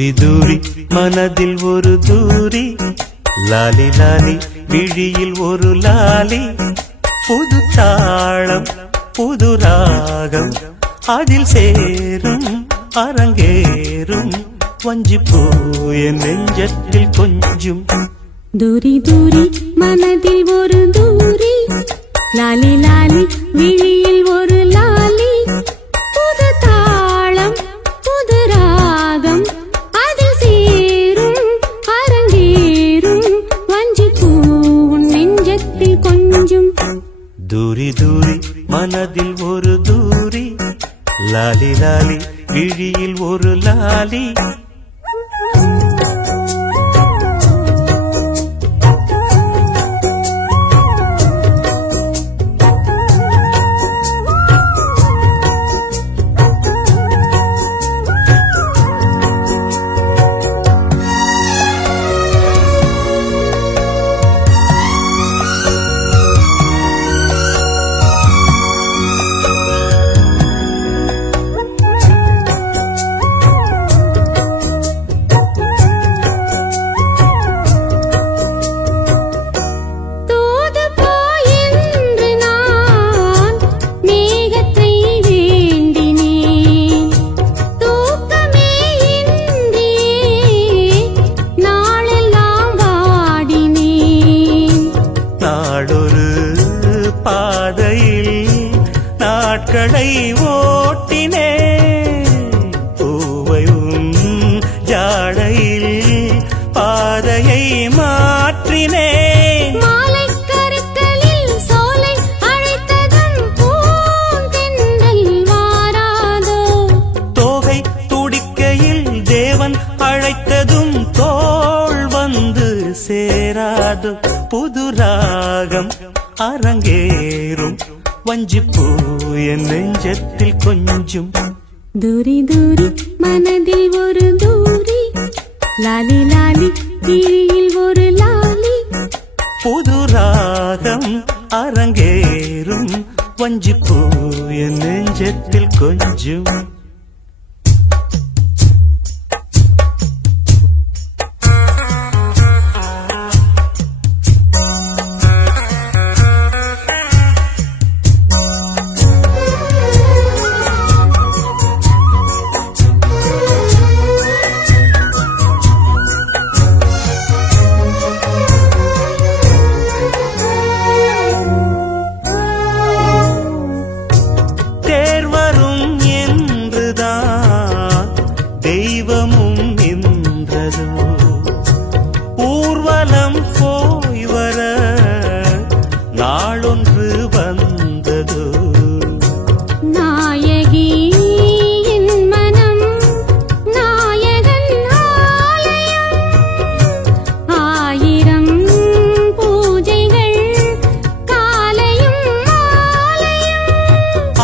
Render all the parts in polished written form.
தூரி தூரி மனதில் ஒரு தூரி, லாலி லாலி விழியில் ஒரு லாலி. புது தாளம் புது ராகம் அதில் சேரும் அரங்கேறும், வஞ்சிப்பூ என் நெஞ்சத்தில் கொஞ்சும். தூரி தூரி மனதில் ஒரு தூரி, லாலி லாலி விழியில் ஒரு லாலி. புது தாளம் புது ராகம் அதில் சேரும் அரங்கேறும், வஞ்சிப்பூ நெஞ்சத்தில் கொஞ்சும். தூரி தூரி மனதில் ஒரு தூரி, லாலி லாலி விழியில் ஒரு லாலி. நாட்களை ஓட்டினே பூவையும் ஜாடையில் பாதையை மாற்றினே. மாலை கருக்களில் சோலை அழைத்ததும் பூந்தென்றல் வாராதோ, தோகை துடிக்கையில் தேவன் அழைத்ததும் தோள் வந்து சேராதோ. புது ராகம் அரங்கேறும், வஞ்சிப்பூ என் நெஞ்சத்தில் கொஞ்சும். தூரி தூரி மனதில் ஒரு தூரி, லாலி லாலி விழியில் ஒரு லாலி. புது ராகம் அரங்கேறும், வஞ்சிப்பூ என் நெஞ்சத்தில் கொஞ்சும். தெய்வமும் நின்றதோ, ஊர்வலம் போய் வர நாளொன்று வந்ததோ. நாயகி என் மனம் நாயகன் ஆலயம், ஆயிரம் பூஜைகள் காலையும் மாலையும்.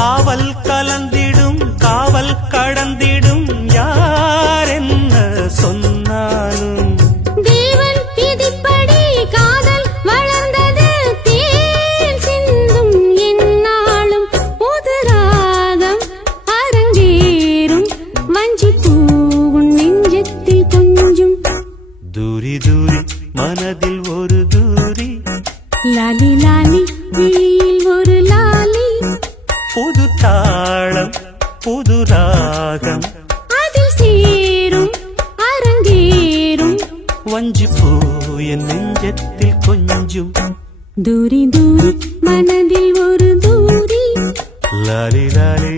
ஆவல் கலந்திடும் காவல் கடந்திடும் யார் என்ன சொன்னாலும், தேவன் விதிப்படி காதல் வளர்ந்தது தேன் சிந்தும் என்னாலும். புது ராகம் அரங்கேறும், வஞ்சிப்பூ நெஞ்சத்தில் கொஞ்சும். தூரி தூரி மனதில் ஒரு தூரி, லாலி லாலி விழியில் ஒரு லாலி. புது தாளம் புது ராகம் அதில் சேரும் அரங்கேறும், வஞ்சிப்பூ என் நெஞ்சத்தில் கொஞ்சும். தூரி தூரி மனதில் ஒரு தூரி, லாலி லாலி